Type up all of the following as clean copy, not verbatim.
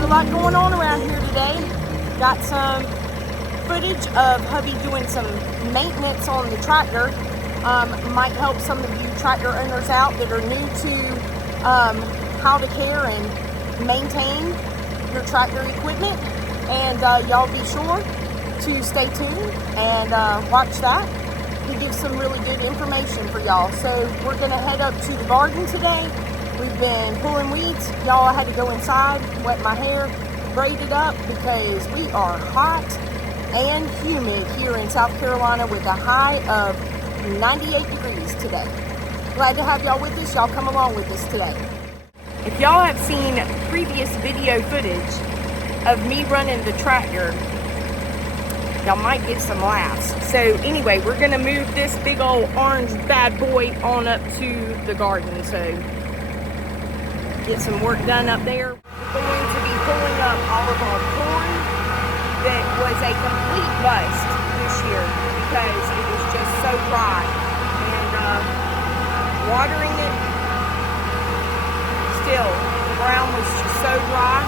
got a lot going on around here today. Got some footage of hubby doing some maintenance on the tractor. Might help some of you tractor owners out that are new to how to care and maintain your tractor equipment. And y'all be sure to stay tuned and watch that. He gives some really good information for y'all. So we're gonna head up to the garden today. We've been pulling weeds. Y'all, I had to go inside, wet my hair, braid it up because we are hot and humid here in South Carolina with a high of 98 degrees today. Glad to have y'all with us. Y'all come along with us today. If y'all have seen previous video footage of me running the tractor, y'all might get some laughs. So anyway, we're gonna move this big old orange bad boy on up to the garden. So get some work done up there. We're going to be pulling up all of our corn that was a complete bust this year because it was just so dry. And watering it, still, the ground was just so dry.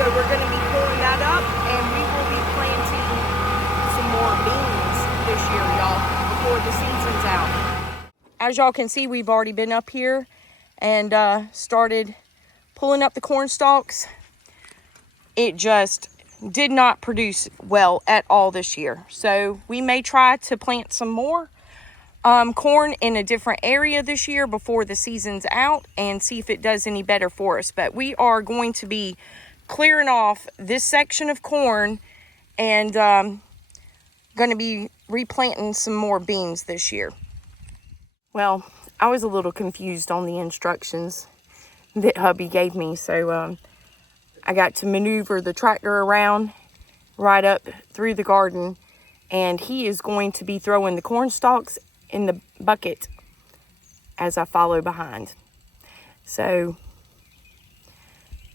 So we're going to be pulling that up, and we will be planting some more beans this year, y'all, before the season's out. As y'all can see, we've already been up here and started pulling up the corn stalks. It just did not produce well at all this year. So we may try to plant some more corn in a different area this year before the season's out and see if it does any better for us. But we are going to be clearing off this section of corn and going to be replanting some more beans this year. Well, I was a little confused on the instructions that hubby gave me, so I got to maneuver the tractor around right up through the garden, and he is going to be throwing the corn stalks in the bucket as I follow behind. So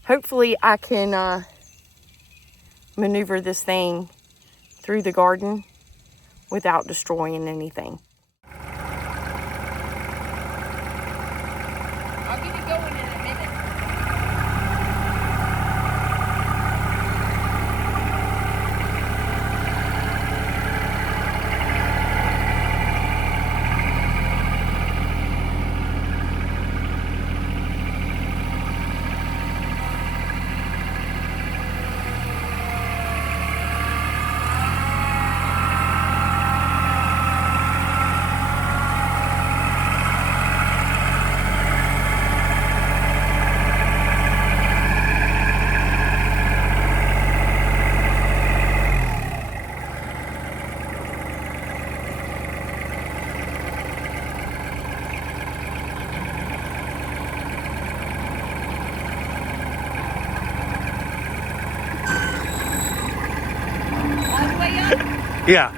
hopefully I can maneuver this thing through the garden without destroying anything. I'll get it going in a minute. Yeah.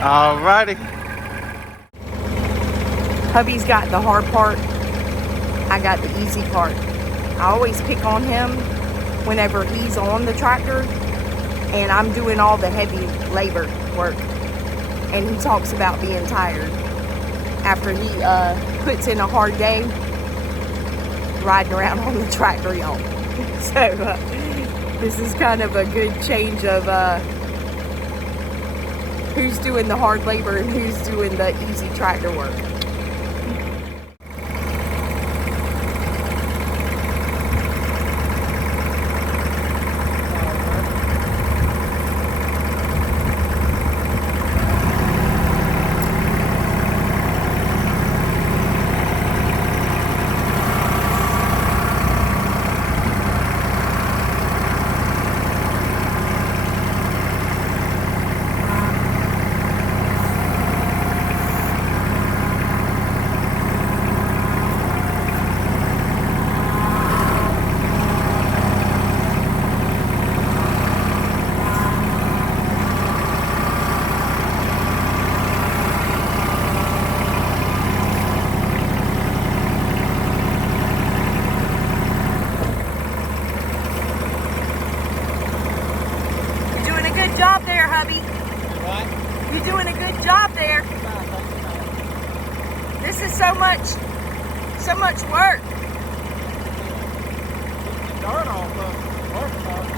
Alrighty. Hubby's got the hard part. I got the easy part. I always pick on him whenever he's on the tractor and I'm doing all the heavy labor work. And he talks about being tired after he puts in a hard day riding around on the tractor, y'all. So this is kind of a good change of who's doing the hard labor and who's doing the easy tractor work. Good job there, hubby. What? You're doing a good job there. This is so much work. dirt off of working on it.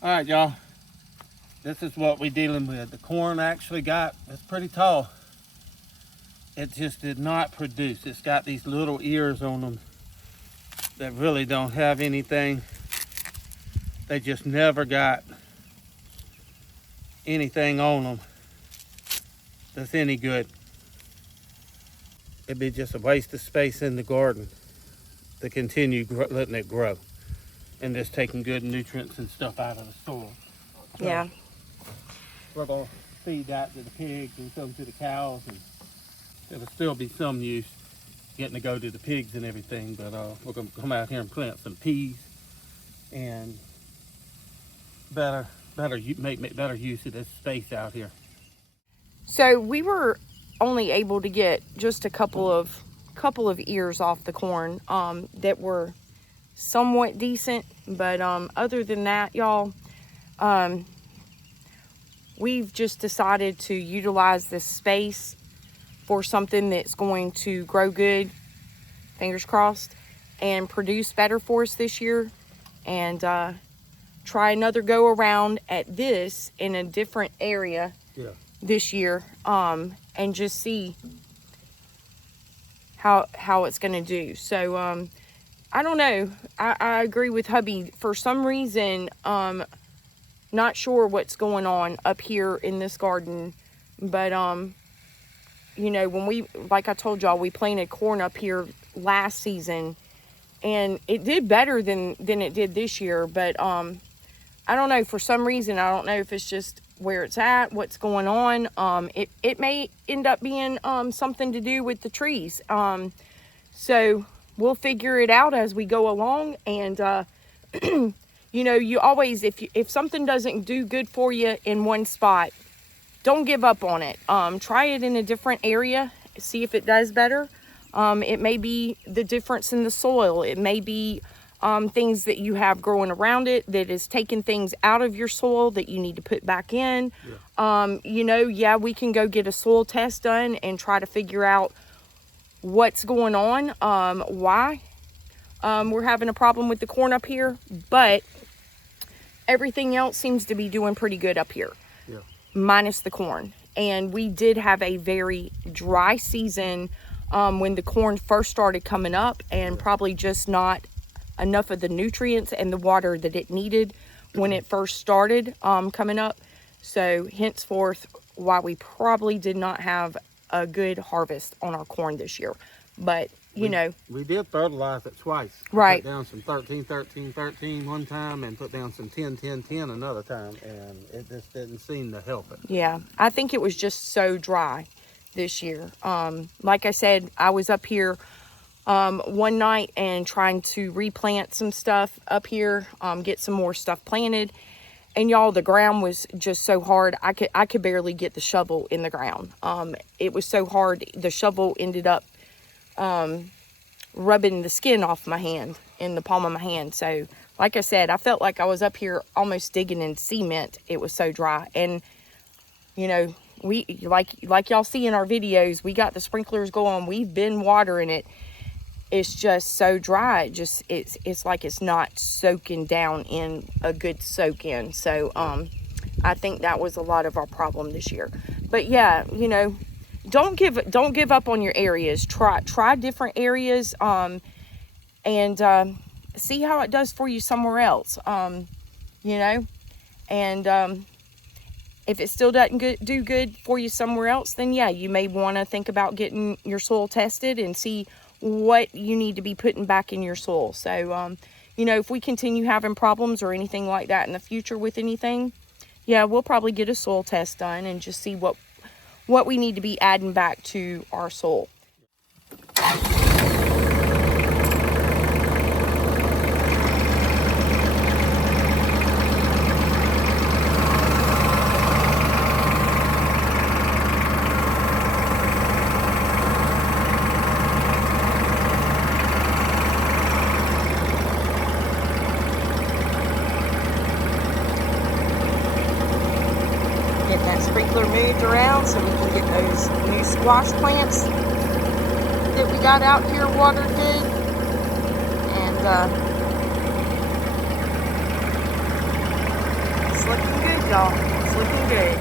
All right, y'all, this is what we're dealing with. The corn actually it's pretty tall. It just did not produce. It's got these little ears on them that really don't have anything. They just never got anything on them that's any good. It'd be just a waste of space in the garden to continue letting it grow and just taking good nutrients and stuff out of the soil. So Yeah. we're going to feed that to the pigs and some to the cows, and it'll still be some use getting to go to the pigs and everything, but we're going to come out here and plant some peas and make better use of this space out here. So we were only able to get just a couple of ears off the corn that were somewhat decent, but other than that, y'all, we've just decided to utilize this space for something that's going to grow good, fingers crossed, and produce better for us this year, and try another go around at this in a different area this year, and just see how it's gonna do. So I don't know. I agree with hubby. For some reason, not sure what's going on up here in this garden, but you know, when like I told y'all, we planted corn up here last season, and it did better than it did this year. But I don't know, for some reason, I don't know if it's just where it's at, what's going on. It may end up being something to do with the trees. So we'll figure it out as we go along. And you know, you always, if something doesn't do good for you in one spot, don't give up on it. Try it in a different area, see if it does better. It may be the difference in the soil. It may be things that you have growing around it that is taking things out of your soil that you need to put back in. You know, we can go get a soil test done and try to figure out what's going on, why we're having a problem with the corn up here, but everything else seems to be doing pretty good up here, minus the corn. And we did have a very dry season when the corn first started coming up, and probably just not enough of the nutrients and the water that it needed when it first started coming up. So henceforth, why we probably did not have a good harvest on our corn this year. But you know, we did fertilize it twice. Right. Put down some 13-13-13 one time and put down some 10-10-10 another time, and it just didn't seem to help it. Yeah, I think it was just so dry this year. Like I said, I was up here one night and trying to replant some stuff up here, get some more stuff planted. And y'all, the ground was just so hard. I could barely get the shovel in the ground. It was so hard. The shovel ended up rubbing the skin off my hand, in the palm of my hand. So like I said, I felt like I was up here almost digging in cement. It was so dry. And you know, we like y'all see in our videos, we got the sprinklers going, we've been watering it. It's just so dry. It's like it's not soaking down in a good soak in. So I think that was a lot of our problem this year. But yeah, you know, don't give up on your areas. Try different areas and see how it does for you somewhere else. You know, and if it still doesn't do good for you somewhere else, then yeah, you may want to think about getting your soil tested and see what you need to be putting back in your soil. So you know, if we continue having problems or anything like that in the future with anything, yeah, we'll probably get a soil test done and just see what we need to be adding back to our soil. are moved around so we can get those new squash plants that we got out here watered good. And it's looking good, y'all. It's looking good.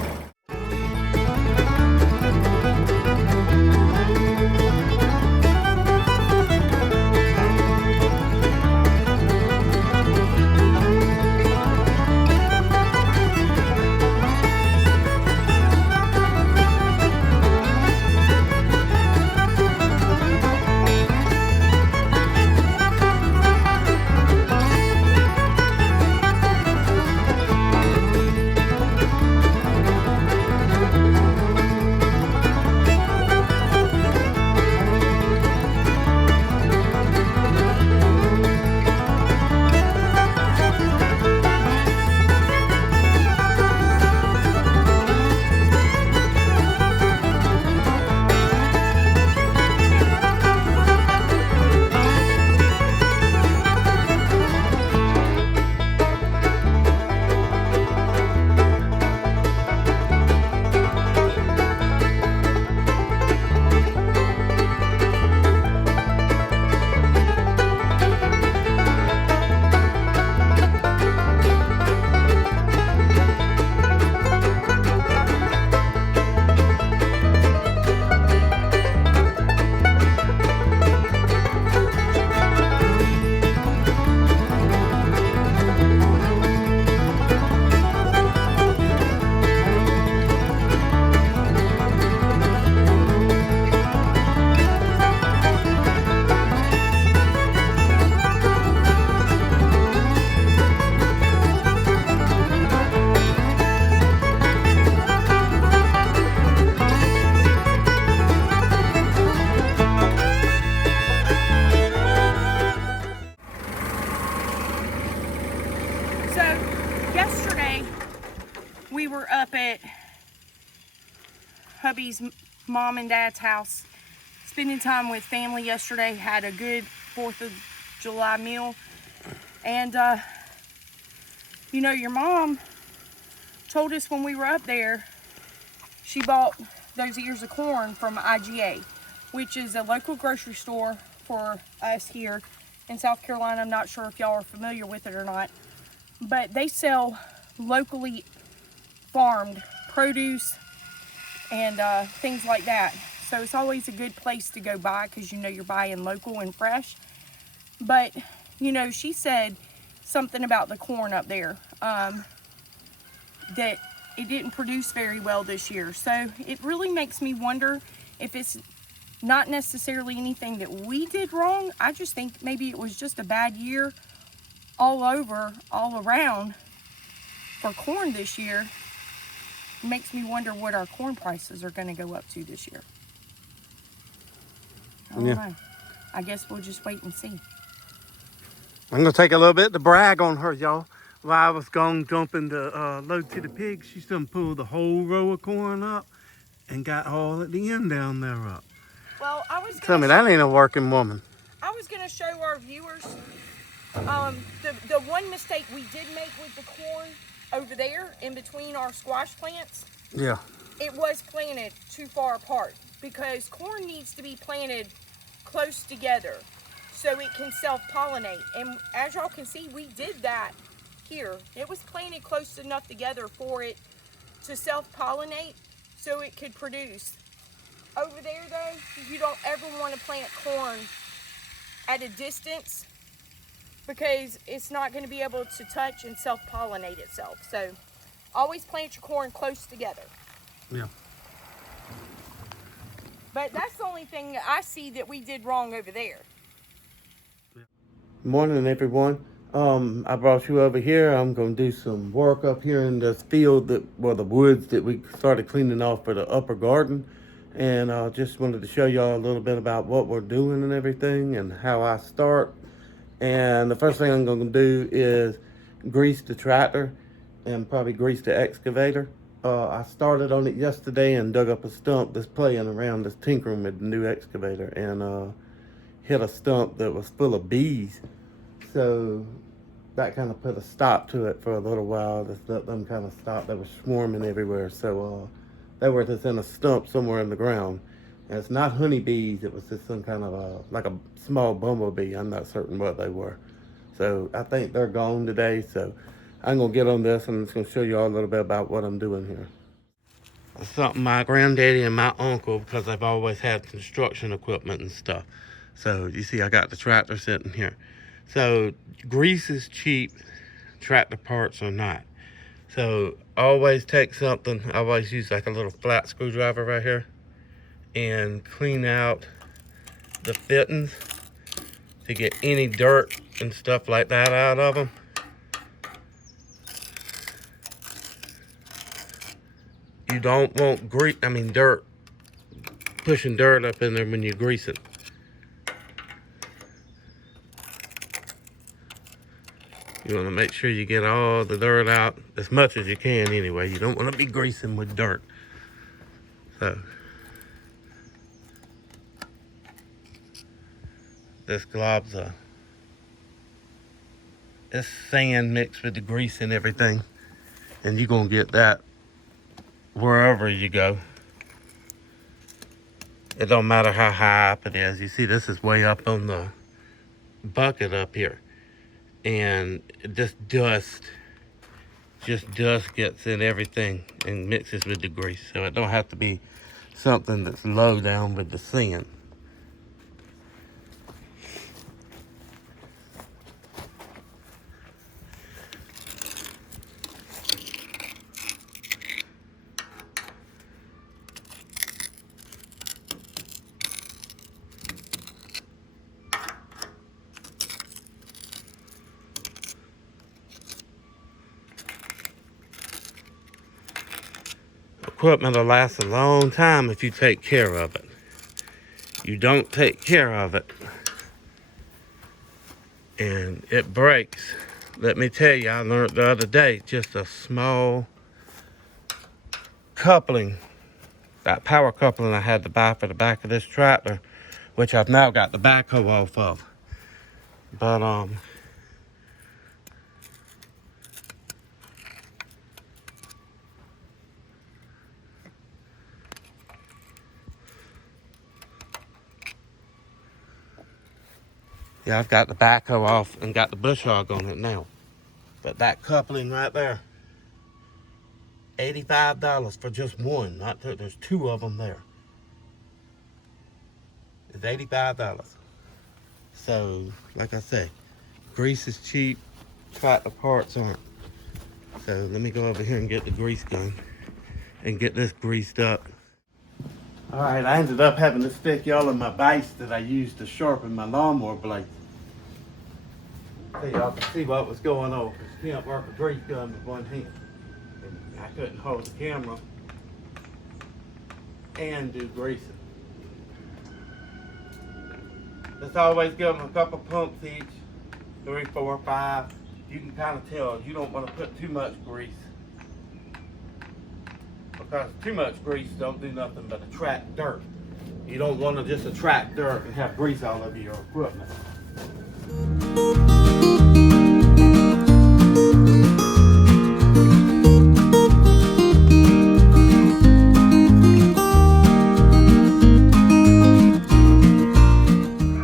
We were up at hubby's mom and dad's house, spending time with family yesterday. Had a good 4th of July meal. And, you know, your mom told us when we were up there, she bought those ears of corn from IGA, which is a local grocery store for us here in South Carolina. I'm not sure if y'all are familiar with it or not, but they sell locally farmed produce and things like that. So it's always a good place to go buy because you know you're buying local and fresh. But, you know, she said something about the corn up there, that it didn't produce very well this year. So it really makes me wonder if it's not necessarily anything that we did wrong. I just think maybe it was just a bad year all around for corn this year. It makes me wonder what our corn prices are going to go up to this year. I don't know. I guess we'll just wait and see. I'm going to take a little bit to brag on her, y'all. While I was gone dumping the load to the pigs, she done pulled the whole row of corn up and got all at the end down there up. Well, I was Tell me, that ain't a working woman. I was going to show our viewers the one mistake we did make with the corn over there in between our squash plants. Yeah. It was planted too far apart because corn needs to be planted close together so it can self-pollinate. And as y'all can see, we did that here. It was planted close enough together for it to self-pollinate so it could produce. Over there though, you don't ever want to plant corn at a distance because it's not going to be able to touch and self-pollinate itself. So always plant your corn close together. Yeah. But that's the only thing that I see that we did wrong over there. Morning, everyone. I brought you over here. I'm going to do some work up here in this field the woods that we started cleaning off for the upper garden. And I just wanted to show y'all a little bit about what we're doing and everything and how I start. And the first thing I'm going to do is grease the tractor and probably grease the excavator. I started on it yesterday and dug up a stump that's playing around, this tinkering with the new excavator, and hit a stump that was full of bees. So that kind of put a stop to it for a little while. Just let them kind of stop. They were swarming everywhere. So They were just in a stump somewhere in the ground. And it's not honeybees. It was just some kind of like a small bumblebee. I'm not certain what they were. So I think they're gone today. So I'm gonna get on this and I'm just gonna show you all a little bit about what I'm doing here. It's something my granddaddy and my uncle, because they've always had construction equipment and stuff. So you see I got the tractor sitting here. So grease is cheap, tractor parts are not. So always take something, I always use like a little flat screwdriver right here and clean out the fittings to get any dirt and stuff like that out of them. You don't want dirt, pushing dirt up in there when you grease it. You want to make sure you get all the dirt out as much as you can anyway. You don't want to be greasing with dirt. So this glob's it's sand mixed with the grease and everything. And you're going to get that wherever you go. It don't matter how high up it is. You see, this is way up on the bucket up here. And this dust gets in everything and mixes with the grease. So it don't have to be something that's low down with the sand. Equipment will last a long time if you take care of it. You don't take care of it and it breaks. Let me tell you, I learned the other day, just a small coupling, that power coupling I had to buy for the back of this tractor, which I've now got the backhoe off of. But yeah, I've got the backhoe off and got the bush hog on it now. But that coupling right there, $85 for just one. Not two, there's two of them there. It's $85. So, like I say, grease is cheap, tractor parts aren't. So let me go over here and get the grease gun and get this greased up. All right, I ended up having to stick y'all in my vise that I used to sharpen my lawnmower blade. So y'all can see what was going on, because you can't work a grease gun with one hand. And I couldn't hold the camera and do greasing. Just always give them a couple pumps each, 3, 4, 5. You can kind of tell you don't want to put too much grease, because too much grease don't do nothing but attract dirt. You don't want to just attract dirt and have grease all over your equipment.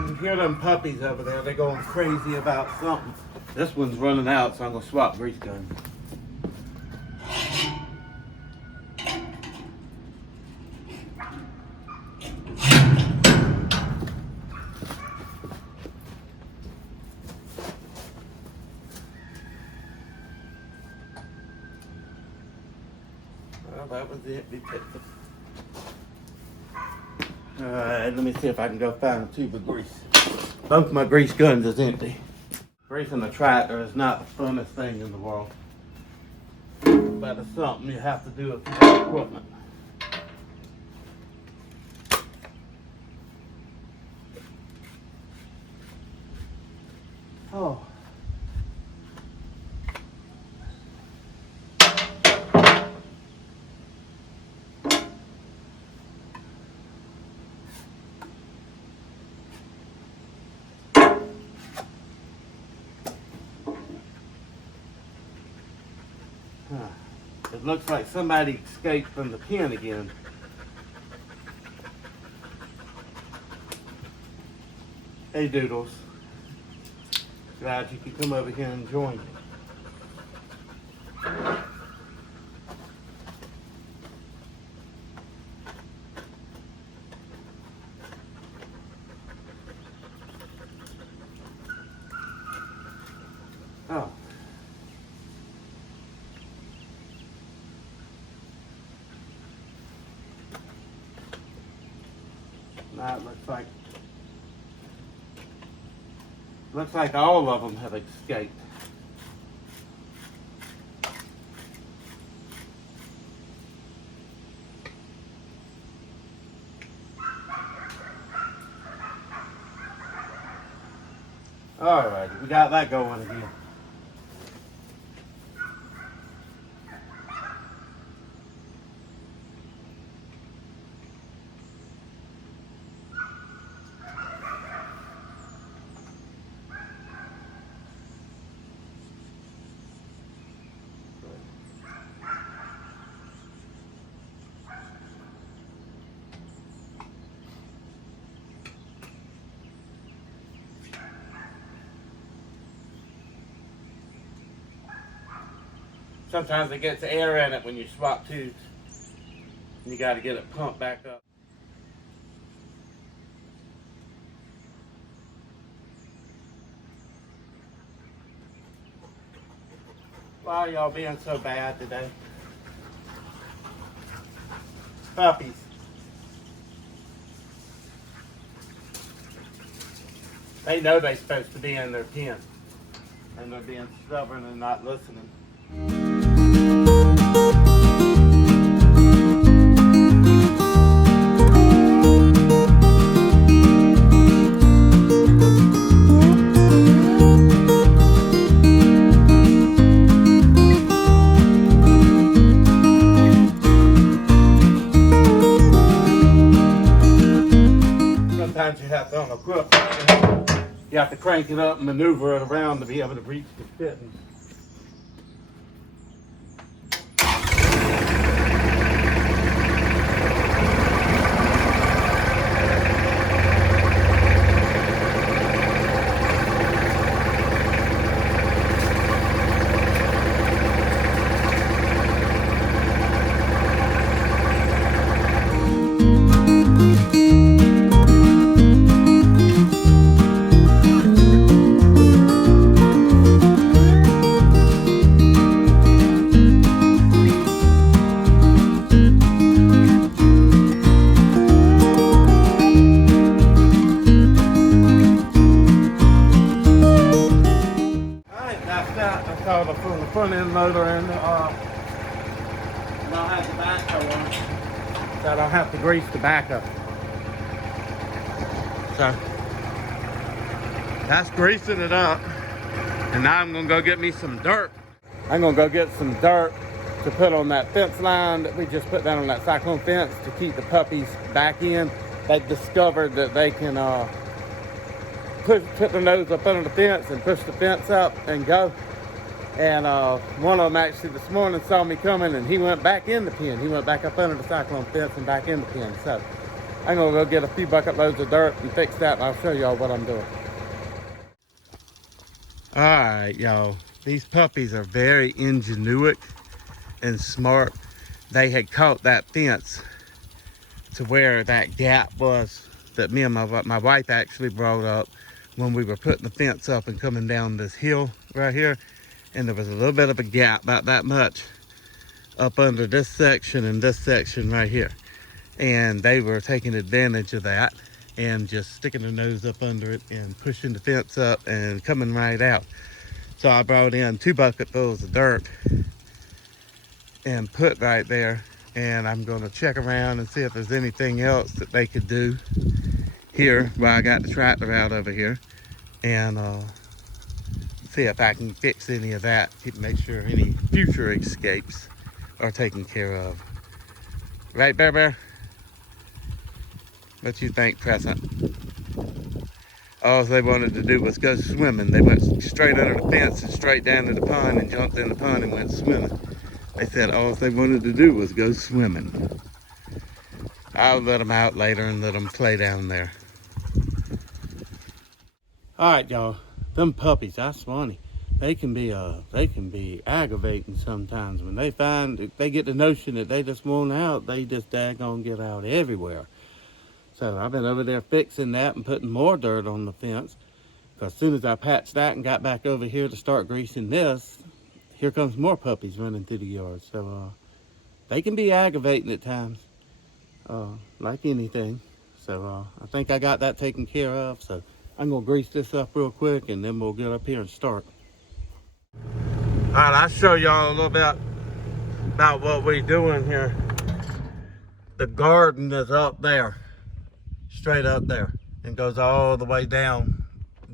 You hear them puppies over there, they're going crazy about something. This one's running out, so I'm going to swap grease guns. Well, that was it. Alright, let me see if I can go find a tube of grease. Both my grease guns is empty. Greasing a tractor is not the funnest thing in the world, but it's something you have to do if you have equipment. Oh. It looks like somebody escaped from the pen again. Hey Doodles. Glad you could come over here and join me. Oh. Now it looks like all of them have escaped. Alrighty, we got that going again. Sometimes it gets air in it when you swap tubes. And you got to get it pumped back up. Why are y'all being so bad today? Puppies. They know they're supposed to be in their pen. And they're being stubborn and not listening. Sometimes you have to, on a crook, you have to crank it up and maneuver it around to be able to reach the fittings. From the front end loader and I don't have the backhoe on it, so I don't have to grease the backhoe. So that's greasing it up, and now I'm gonna go get me some dirt. I'm gonna go get some dirt to put on that fence line that we just put down on that cyclone fence to keep the puppies back in. They've discovered that they can put their nose up under the fence and push the fence up and go. And one of them actually this morning saw me coming, and he went back in the pen. He went back up under the cyclone fence and back in the pen. So I'm gonna go get a few bucket loads of dirt and fix that, and I'll show y'all what I'm doing. All right, y'all. These puppies are very ingenuitive and smart. They had caught that fence to where that gap was that me and my wife actually brought up when we were putting the fence up and coming down this hill right here. And there was a little bit of a gap, about that much, up under this section and this section right here. And they were taking advantage of that and just sticking their nose up under it and pushing the fence up and coming right out. So I brought in 2 bucketfuls of dirt and put right there. And I'm gonna check around and see if there's anything else that they could do here while I got the tractor out over here. And see if I can fix any of that, make sure any future escapes are taken care of. Right, Bear Bear? What you think, Crescent? All they wanted to do was go swimming. They went straight under the fence and straight down to the pond and jumped in the pond and went swimming. They said all they wanted to do was go swimming. I'll let them out later and let them play down there. All right, y'all. Them puppies, that's funny. They can be aggravating sometimes. When they get the notion that they just want out, they just daggone get out everywhere. So I've been over there fixing that and putting more dirt on the fence. Because as soon as I patched that and got back over here to start greasing this, here comes more puppies running through the yard. So they can be aggravating at times, like anything. So I think I got that taken care of. So I'm gonna grease this up real quick and then we'll get up here and start. All right, I'll show y'all a little bit about what we're doing here. The garden is up there, straight up there, and goes all the way down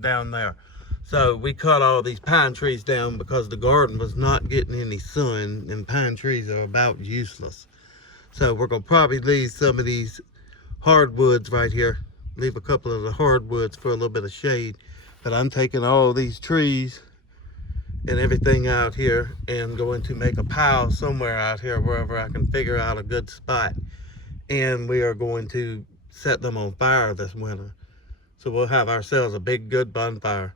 there. So we cut all these pine trees down because the garden was not getting any sun, and pine trees are about useless. So we're gonna probably leave some of these hardwoods right here, leave a couple of the hardwoods for a little bit of shade. But I'm taking all these trees and everything out here and going to make a pile somewhere out here wherever I can figure out a good spot. And we are going to set them on fire this winter. So we'll have ourselves a big, good bonfire.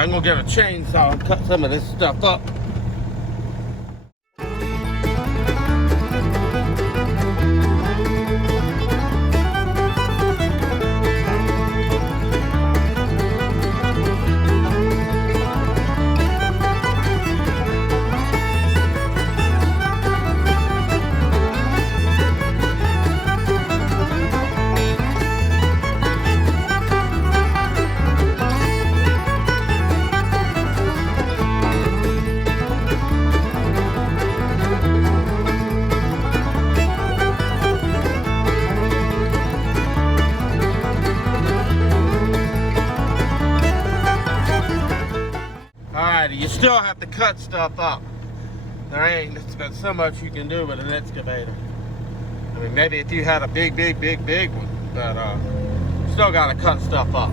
I'm gonna get a chainsaw and cut some of this stuff up. You still have to cut stuff up. There ain't so much you can do with an excavator. I mean, maybe if you had a big one, but still got to cut stuff up.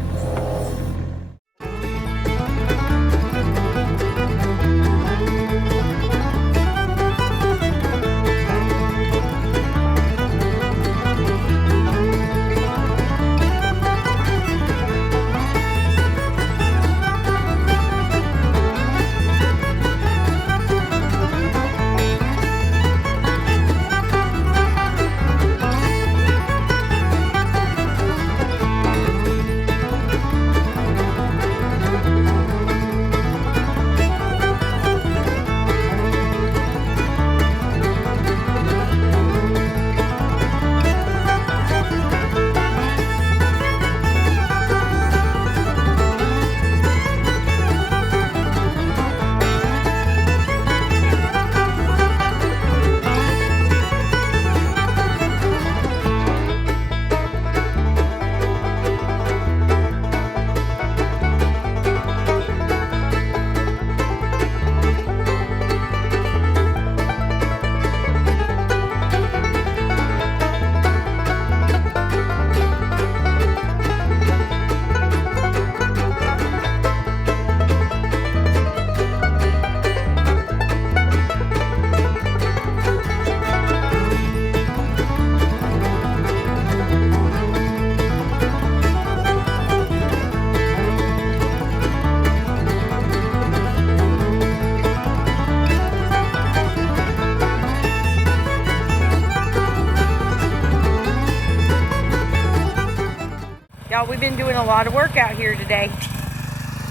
Y'all, we've been doing a lot of work out here today.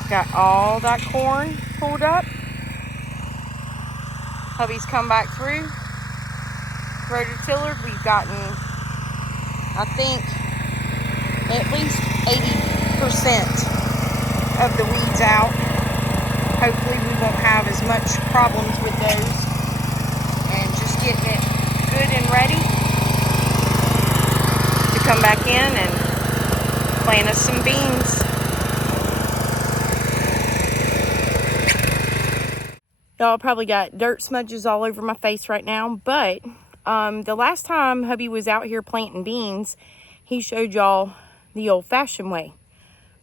Got all that corn pulled up. Hubby's come back through. Rototiller, we've gotten, I think, at least 80% of the weeds out. Hopefully we won't have as much problems with those. And just getting it good and ready to come back in and plant us some beans. Y'all probably got dirt smudges all over my face right now, but the last time hubby was out here planting beans, he showed y'all the old-fashioned way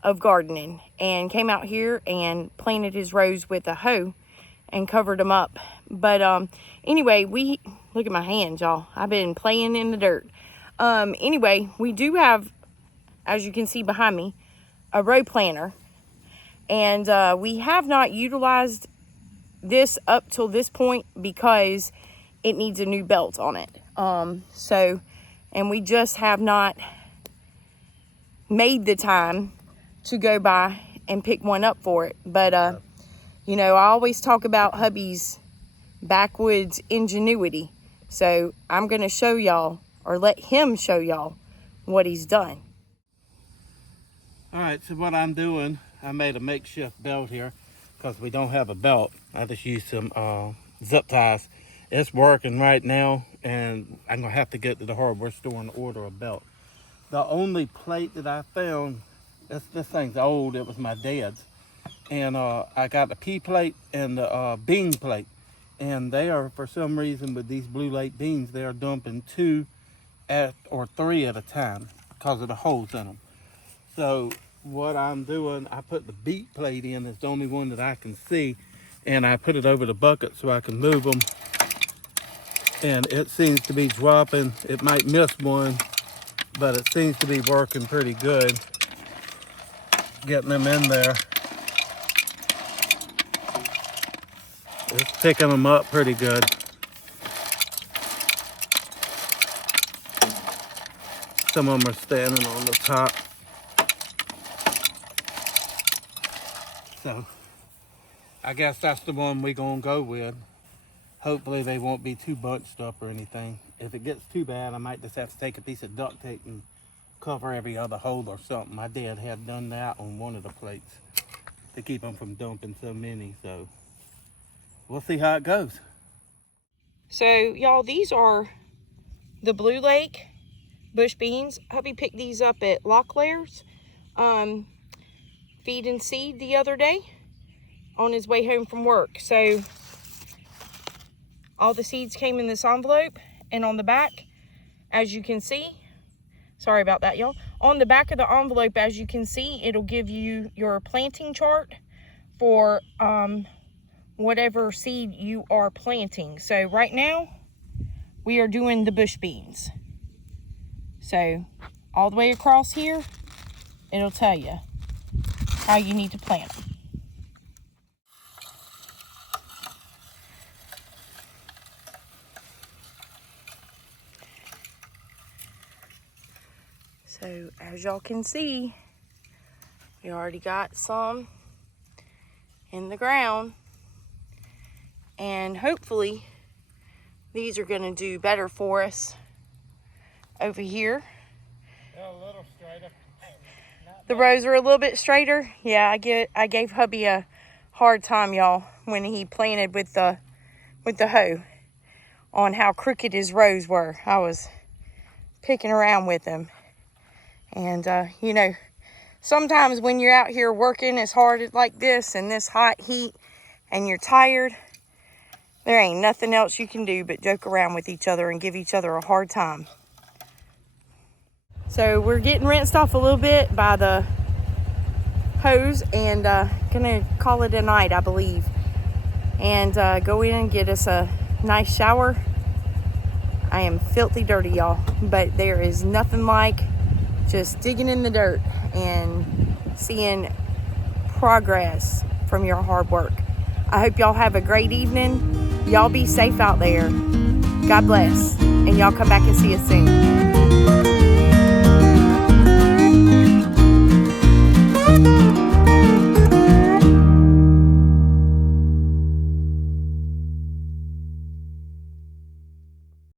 of gardening and came out here and planted his rows with a hoe and covered them up. But anyway, look at my hands, y'all. I've been playing in the dirt. Anyway, we do have, as you can see behind me, a row planter, and we have not utilized this up till this point because it needs a new belt on it. And we just have not made the time to go by and pick one up for it. But you know, I always talk about hubby's backwoods ingenuity, so I'm gonna show y'all, or let him show y'all, what he's done. All right, so what I'm doing, I made a makeshift belt here because we don't have a belt. I just used some zip ties. It's working right now, and I'm gonna have to get to the hardware store and order a belt. The only plate that I found, this thing's old, it was my dad's. And I got the pea plate and the bean plate. And they are, for some reason, with these Blue Lake beans, they are dumping 2 or 3 at a time because of the holes in them. So what I'm doing, I put the beet plate in, it's the only one that I can see, and I put it over the bucket so I can move them. And it seems to be dropping. It might miss one, but it seems to be working pretty good. Getting them in there. It's picking them up pretty good. Some of them are standing on the top. So I guess that's the one we're gonna go with. Hopefully they won't be too bunched up or anything. If it gets too bad, I might just have to take a piece of duct tape and cover every other hole or something. My dad had done that on one of the plates to keep them from dumping so many. So we'll see how it goes. So y'all, these are the Blue Lake bush beans. Hubby picked these up at Locklairs Feed and Seed the other day on his way home from work. So all the seeds came in this envelope, and on the back, as you can see, sorry about that, y'all. On the back of the envelope, as you can see, it'll give you your planting chart for whatever seed you are planting. So right now, we are doing the bush beans. So all the way across here, it'll tell you how you need to plant them. So as y'all can see, we already got some in the ground, and hopefully these are going to do better for us over here. They're a little straighter. The rows are a little bit straighter. Yeah, I gave hubby a hard time, y'all, when he planted with the hoe on how crooked his rows were. I was picking around with him. And, you know, sometimes when you're out here working as hard like this in this hot heat and you're tired, there ain't nothing else you can do but joke around with each other and give each other a hard time. So we're getting rinsed off a little bit by the hose and gonna call it a night, I believe. And go in and get us a nice shower. I am filthy dirty, y'all, but there is nothing like just digging in the dirt and seeing progress from your hard work. I hope y'all have a great evening. Y'all be safe out there. God bless. And y'all come back and see us soon.